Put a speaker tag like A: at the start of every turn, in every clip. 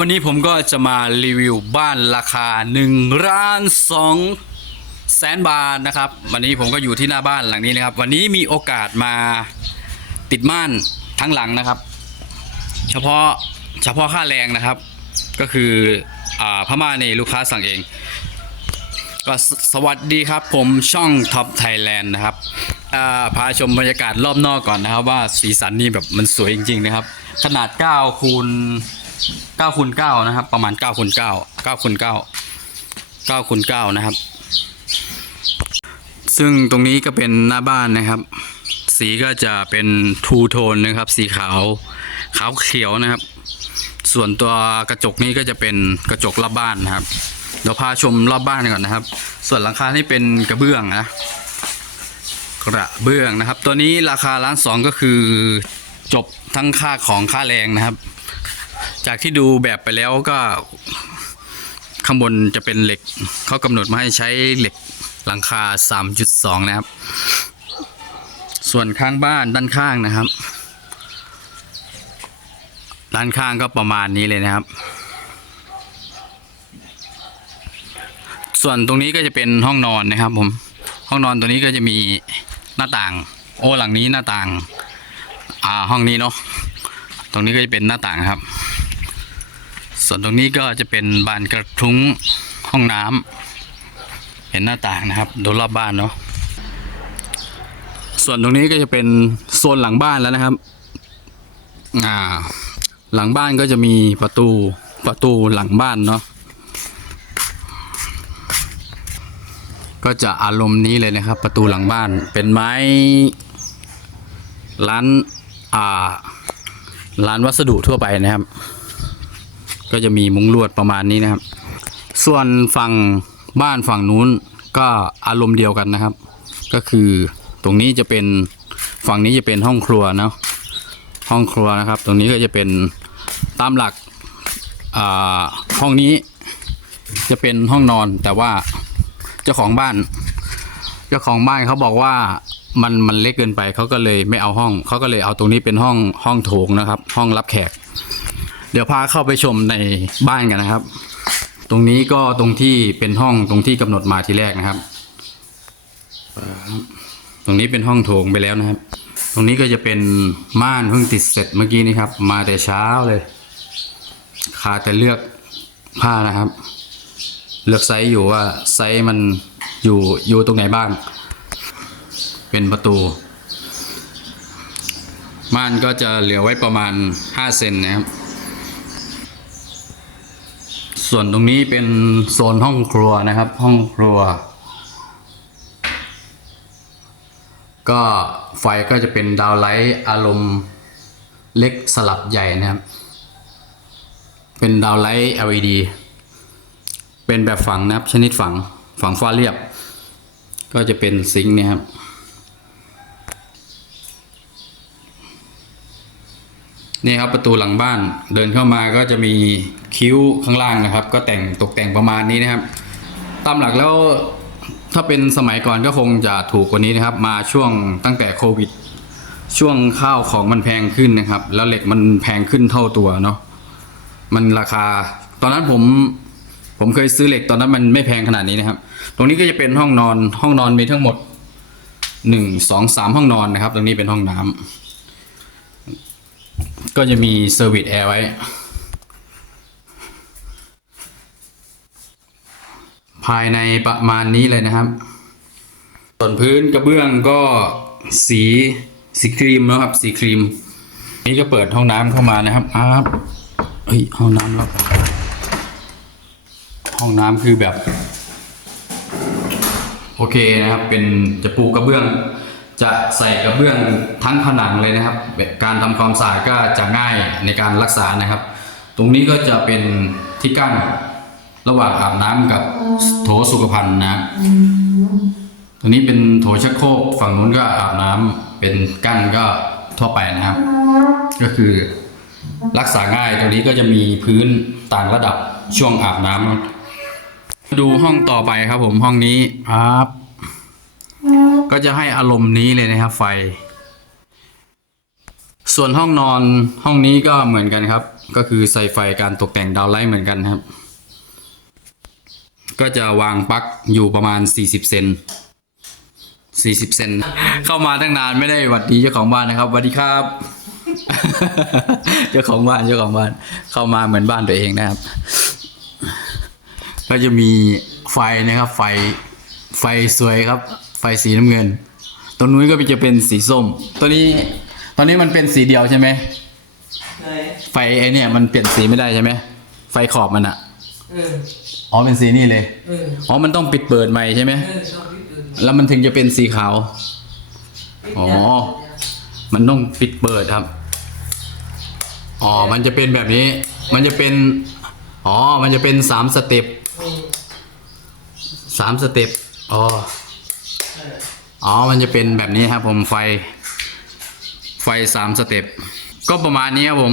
A: วันนี้ผมก็จะมารีวิวบ้านราคา1ล้าน2แสนบาทนะครับ วันนี้ผมก็อยู่ที่หน้าบ้านหลังนี้นะครับ วันนี้มีโอกาสมาติดม่านทั้งหลังนะครับ เฉพาะเฉพาะค่าแรงนะครับ ก็คืออาพม่าในลูกค้าสั่งเอง ก็สวัสดีครับ ผมช่องท็อปไทยแลนด์นะครับาพาชมบรรยากาศรอบนอกก่อนนะครับ ว่าสีสันนี่แบบมันสวยจริง ๆ นะครับ ขนาด9คูณ 9คูณ9นะครับ ประมาณ9คูณ9 9คูณ9 9คูณ9นะครับ ซึ่งตรงนี้ก็เป็นหน้าบ้านนะครับ สีก็จะเป็นทูโทนนะครับ สีขาวขาวเขียวนะครับ ส่วนตัวกระจกนี้ก็จะเป็นกระจกรอบบ้านนะครับเดี๋ยวพาชมรอบบ้านก่อนนะครับ ส่วนหลังคานี่เป็นกระเบื้องนะกระเบื้องนะครับ ตัวนี้ราคาล้านสองก็คือจบทั้งค่าของค่าแรงนะครับ จากที่ดูแบบไปแล้วก็ข้างบนจะเป็นเหล็กเขากำหนดมาให้ใช้เหล็กหลังคา 3.2 นะครับ ส่วนข้างบ้านด้านข้างนะครับ ด้านข้างก็ประมาณนี้เลยนะครับ ส่วนตรงนี้ก็จะเป็นห้องนอนนะครับผมห้องนอนตัวนี้ก็จะมีหน้าต่าง โอ้หลังนี้หน้าต่าง อ่าห้องนี้เนาะ ตรงนี้ก็จะเป็นหน้าต่างครับ ส่วนตรงนี้ก็จะเป็นบานกระทุ้งห้องน้ำเห็นหน้าต่างนะครับดูรอบบ้านเนาะส่วนตรงนี้ก็จะเป็นโซนหลังบ้านแล้วนะครับ อ่า หลังบ้านก็จะมีประตูประตูหลังบ้านเนาะก็จะอารมณ์นี้เลยนะครับ ประตูหลังบ้านเป็นไม้ร้านอ่า ร้านวัสดุทั่วไปนะครับ ก็จะมีมุ้งลวดประมาณนี้นะครับ ส่วนฝั่งบ้านฝั่งนู้นก็อารมณ์เดียวกันนะครับ ก็คือตรงนี้จะเป็นฝั่งนี้จะเป็นห้องครัวเนาะห้องครัวนะครับ ตรงนี้ก็จะเป็นตามหลักอ่าห้องนี้จะเป็นห้องนอนแต่ว่าเจ้าของบ้าน เจ้าของบ้านเขาบอกว่า มันมันเล็กเกินไปเขาก็เลยไม่เอาห้องเขาก็เลยเอาตรงนี้เป็นห้องห้องโถงนะครับ ห้องรับแขก เดี๋ยวพาเข้าไปชมในบ้านกันนะครับ ตรงนี้ก็ตรงที่เป็นห้องตรงที่กำหนดมาทีแรกนะครับ ตรงนี้เป็นห้องโถงไปแล้วนะครับ ตรงนี้ก็จะเป็นม่านเพิ่งติดเสร็จเมื่อกี้นี้ครับ มาแต่เช้าเลยขาแต่เลือกผ้านะครับ เลือกไซส์อยู่ว่าไซส์มันอยู่อยู่ตรงไหนบ้าง เป็นประตู ม่านก็จะเหลือไว้ประมาณ 5 เซนนะครับ ส่วนตรงนี้เป็นโซนห้องครัวนะครับ ห้องครัว ก็ไฟก็จะเป็นดาวไลท์อารมณ์เล็กสลับใหญ่นะครับ เป็นดาวไลท์ LED เป็นแบบฝังนะครับ ชนิดฝังฝังฝ้าเรียบ ก็จะเป็นซิงค์เนี่ยครับ นี่ครับประตูหลังบ้านเดินเข้ามาก็จะมีคิ้วข้างล่างนะครับ ก็แต่งตกแต่งประมาณนี้นะครับ ตามหลักแล้วถ้าเป็นสมัยก่อนก็คงจะถูกกว่านี้นะครับ มาช่วงตั้งแต่โควิด ช่วงข้าวของมันแพงขึ้นนะครับ แล้วเหล็กมันแพงขึ้นเท่าตัวเนาะมันราคา ตอนนั้นผมผมเคยซื้อเหล็กตอนนั้นมันไม่แพงขนาดนี้นะครับ ตรงนี้ก็จะเป็นห้องนอนห้องนอนมีทั้งหมดหนึ่งสองสามห้องนอนนะครับ ตรงนี้เป็นห้องน้ำ ก็จะมีเซอร์วิสแอร์ไว้ ภายในประมาณนี้เลยนะครับ ส่วนพื้นกระเบื้องก็สีสีครีมนะครับ สีครีม นี่ก็เปิดห้องน้ำเข้ามานะครับอ้าวเฮ้ยห้องน้ำแล้วห้องน้ำคือแบบ โอเคนะครับ เป็นจะปูกระเบื้อง จะใส่กระเบื้องทั้งผนังเลยนะครับ การทำความสะอาดก็จะง่ายในการรักษานะครับ ตรงนี้ก็จะเป็นที่กั้นระหว่างอาบน้ำกับโถสุขภัณฑ์นะตรงนี้เป็นโถชักโครกฝั่งนู้นก็อาบน้ำเป็นกั้นก็ทั่วไปนะครับ ก็คือรักษาง่ายตรงนี้ก็จะมีพื้นต่างระดับช่วงอาบน้ำครับดูห้องต่อไปครับผมห้องนี้ครับ ก็จะให้อารมณ์นี้เลยนะครับ ไฟ ส่วนห้องนอนห้องนี้ก็เหมือนกันครับ ก็คือใส่ไฟการตกแต่งดาวไลท์เหมือนกันครับ ก็จะวางปลั๊กอยู่ประมาณ 40 เซน40 เซนเข้ามาตั้งนานไม่ได้หวัดดีเจ้าของบ้านนะครับหวัดดีครับเจ้าของบ้านเจ้าของบ้านเข้ามาเหมือนบ้านตัวเองนะครับ ก็จะมีไฟนะครับ ไฟไฟสวยครับ ไฟสีน้ำเงินตรงนู้นก็จะเป็นสีส้ม ตัวนี้ตอนนี้มันเป็นสีเดียวใช่ไหม
B: ไหน
A: ไฟไอเนี่ยมันเปลี่ยนสีไม่ได้ใช่ไหมไฟขอบมันอะ
B: เออ
A: อ๋อเป็นสีนี่เลย
B: เออ
A: อ๋อมันต้องปิดเปิดใหม่ใช่ไหม
B: เออชอบที่อื่น
A: แล้วมันถึงจะเป็นสีขาวอ๋อ มันต้องปิดเปิดครับ อ๋อ มันจะเป็นแบบนี้ มันจะเป็น อ๋อ มันจะเป็นสามสเต็ป
B: เออ
A: สามสเต็ป อ๋อ
B: เอ
A: อ๋อ มันจะเป็นแบบนี้ครับผมไฟ ไฟสามสเต็ป ก็ประมาณนี้ครับผม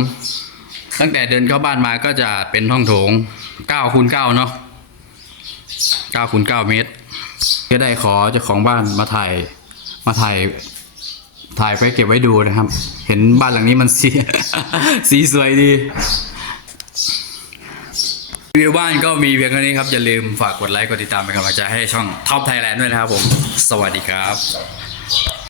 A: ตั้งแต่เดินเข้าบ้านมาก็จะเป็นห้องโถง9คูณ9เนาะ9คูณ9เมตร ก็ได้ขอเจ้าของบ้านมาถ่าย มาถ่าย ถ่ายไปเก็บไว้ดูนะครับ เห็นบ้านหลังนี้มันสี สีสวยดีรีวิวบ้านก็มีเพียงเท่านี้ครับ อย่าลืมฝากกดไลค์ กดติดตามเป็นกำลังใจให้ช่องท็อปไทยแลนด์ด้วยนะครับผม สวัสดีครับ